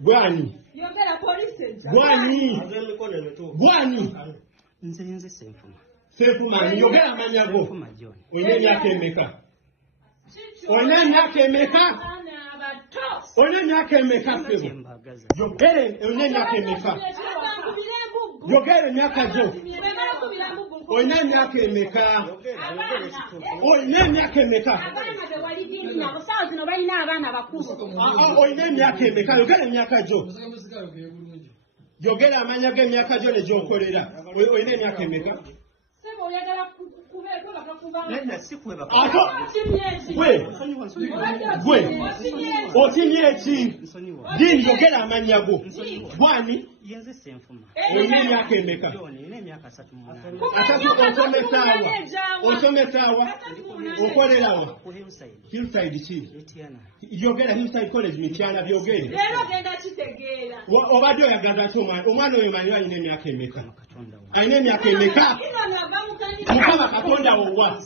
Gwani. Gwani. Gwani. Nze Senfuma. Senfuma yogera amanyago. Onye yakemeka. Onye yakemeka. Onye yakemeka febo. Yogere onye yakemeka. Yogere nyakazo. Onye yakemeka. Onye yakemeka. Onye yakemeka. Yogere nyakazo. Yogera amanyago emyakazo ne gyokolera. Oyina emyaka emeka? Gwe otimye eki? Dini yogera amanyago. Gwani? Oyina emyaka emeka? Osomesaawa. Okolerawa? Hillside ki? Yogera Hillside College Mityana byogere. Obadde oyagala ki omwana oyo manyi alina emyaka emeka? Alina emyaka emeka? Mukama Katonda wowa.